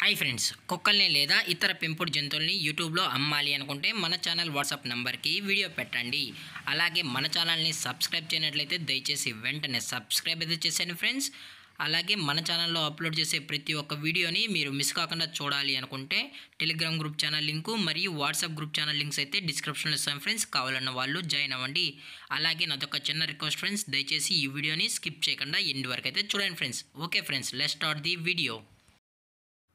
Hi friends, కుక్కల్ని లేదా ఇతర పెంపుడు జంతువుల్ని యూట్యూబ్లో అమ్మాలి అనుకుంటే మన ఛానల్ వాట్సాప్ నెంబర్కి వీడియో పెట్టండి. అలాగే మన ఛానల్ని సబ్స్క్రైబ్ చేయనట్లయితే దయచేసి వెంటనే సబ్స్క్రైబ్ అయితే చేసేయండి ఫ్రెండ్స్. అలాగే మన ఛానల్లో అప్లోడ్ చేసే ప్రతి ఒక్క వీడియోని మీరు మిస్ కాకుండా చూడాలి అనుకుంటే టెలిగ్రామ్ గ్రూప్ ఛానల్ లింకు మరియు వాట్సాప్ గ్రూప్ ఛానల్ లింక్స్ అయితే డిస్క్రిప్షన్లో ఇస్తాం ఫ్రెండ్స్. కావాలన్న వాళ్ళు జాయిన్ అవ్వండి. అలాగే నాదొక చిన్న రిక్వెస్ట్ ఫ్రెండ్స్, దయచేసి ఈ వీడియోని స్కిప్ చేయకుండా ఎండ్ వరకు అయితే చూడండి friends. Okay friends, let's start the video.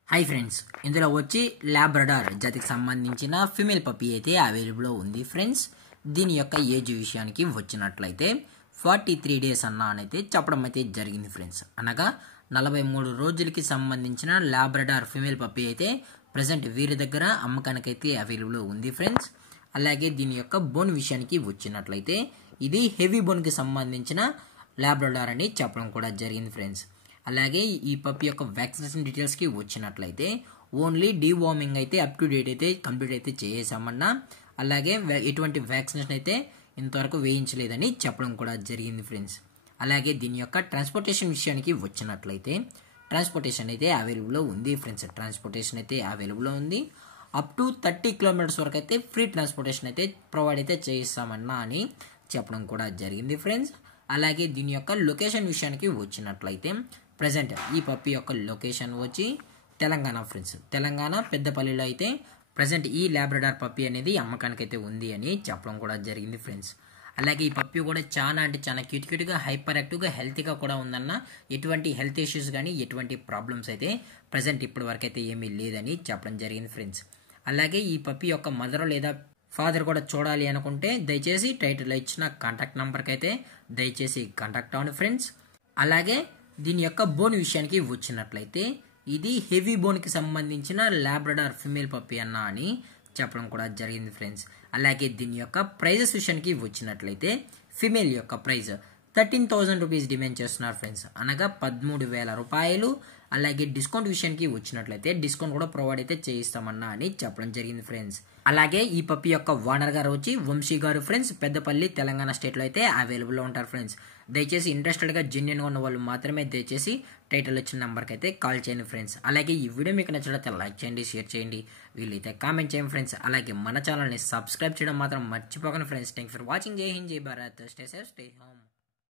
Hi friends, ఇందులో వచ్చి లాబ్రడార్ జాతికి సంబంధించిన ఫీమేల్ పప్పీ అయితే అవైలబుల్లో ఉంది ఫ్రెండ్స్. దీని యొక్క ఏజ్ విషయానికి వచ్చినట్లయితే 43 డేస్ అనైతే చెప్పడం అయితే జరిగింది ఫ్రెండ్స్. అనగా 43 రోజులకి సంబంధించిన లాబ్రడార్ ఫీమేల్ పప్పీ అయితే ప్రజెంట్ వీరి దగ్గర అమ్మకానికైతే అవైలబుల్లో ఉంది ఫ్రెండ్స్. అలాగే దీని యొక్క బోన్ విషయానికి వచ్చినట్లయితే ఇది హెవీ బోన్కి సంబంధించిన లాబ్రడార్ అని చెప్పడం కూడా జరిగింది ఫ్రెండ్స్. అలాగే ఈ పప్పీ యొక్క వ్యాక్సినేషన్ డీటెయిల్స్కి వచ్చినట్లయితే ఓన్లీ డీవార్మింగ్ అయితే అప్ టు డేట్ అయితే కంప్లీట్ అయితే చేసామన్నా, అలాగే ఎటువంటి వ్యాక్సినేషన్ అయితే ఇంతవరకు వేయించలేదని చెప్పడం కూడా జరిగింది ఫ్రెండ్స్. అలాగే దీని యొక్క ట్రాన్స్పోర్టేషన్ విషయానికి వచ్చినట్లయితే ట్రాన్స్పోర్టేషన్ అయితే అవైలబుల్లో ఉంది ఫ్రెండ్స్. ట్రాన్స్పోర్టేషన్ అయితే అవైలబుల్లో ఉంది. అప్ టు 30 కిలోమీటర్స్ వరకు అయితే ఫ్రీ ట్రాన్స్పోర్టేషన్ అయితే ప్రొవైడ్ అయితే చేయిస్తామన్నా అని చెప్పడం కూడా జరిగింది ఫ్రెండ్స్. అలాగే దీని యొక్క లొకేషన్ విషయానికి వచ్చినట్లయితే ప్రజెంట్ ఈ పప్పీ యొక్క లొకేషన్ వచ్చి తెలంగాణ ఫ్రెండ్స్. తెలంగాణ పెద్దపల్లిలో అయితే ప్రజెంట్ ఈ లాబ్రడార్ పప్పీ అనేది అమ్మకానికి అయితే ఉంది అని చెప్పడం కూడా జరిగింది ఫ్రెండ్స్. అలాగే ఈ పప్పీ కూడా చాలా క్యూట్గా హైపర్ యాక్టివ్గా హెల్తీగా కూడా ఉందన్న. ఎటువంటి హెల్త్ ఇష్యూస్ కానీ ఎటువంటి ప్రాబ్లమ్స్ అయితే ప్రజెంట్ ఇప్పటి వరకు అయితే ఏమీ లేదని చెప్పడం జరిగింది ఫ్రెండ్స్. అలాగే ఈ పప్పీ యొక్క మదర్ లేదా ఫాదర్ కూడా చూడాలి అనుకుంటే దయచేసి టైటిల్లో ఇచ్చిన కాంటాక్ట్ నెంబర్కి అయితే దయచేసి కాంటాక్ట్ అవ్వండి ఫ్రెండ్స్. అలాగే దీని యొక్క బోన్ విషయానికి వచ్చినట్లయితే ఇది హెవీ బోన్కి సంబంధించిన లాబ్రడార్ ఫీమేల్ పప్పీ అని చెప్పడం కూడా జరిగింది ఫ్రెండ్స్. అలాగే దీని యొక్క ప్రైజెస్ విషయానికి వచ్చినట్లయితే ఫీమేల్ యొక్క ప్రైజ్ 13,000 రూపీస్ డిమాండ్ చేస్తున్నారు ఫ్రెండ్స్. అనగా 13,000 రూపాయలు. అలాగే డిస్కౌంట్ విషయానికి వచ్చినట్లయితే డిస్కౌంట్ కూడా ప్రొవైడ్ అయితే చేయిస్తామన్నా అని చెప్పడం జరిగింది ఫ్రెండ్స్. అలాగే ఈ పప్పీ యొక్క ఓనర్ గారు వచ్చి వంశీ గారు ఫ్రెండ్స్. పెద్దపల్లి తెలంగాణ స్టేట్లో అయితే అవైలబుల్లో ఉంటారు ఫ్రెండ్స్. దయచేసి ఇంట్రెస్టెడ్గా జెన్యున్గా ఉన్న వాళ్ళు మాత్రమే దయచేసి టైటిల్ వచ్చిన నెంబర్కి అయితే కాల్ చేయండి ఫ్రెండ్స్. అలాగే ఈ వీడియో మీకు నచ్చినట్లయితే లైక్ చేయండి, షేర్ చేయండి, వీళ్ళైతే కామెంట్ చేయండి ఫ్రెండ్స్. అలాగే మన ఛానల్ని సబ్స్క్రైబ్ చేయడం మాత్రం మర్చిపోకండి ఫ్రెండ్స్. Thank for watching. జై హింద్, జై Bharat. Stay safe, stay home.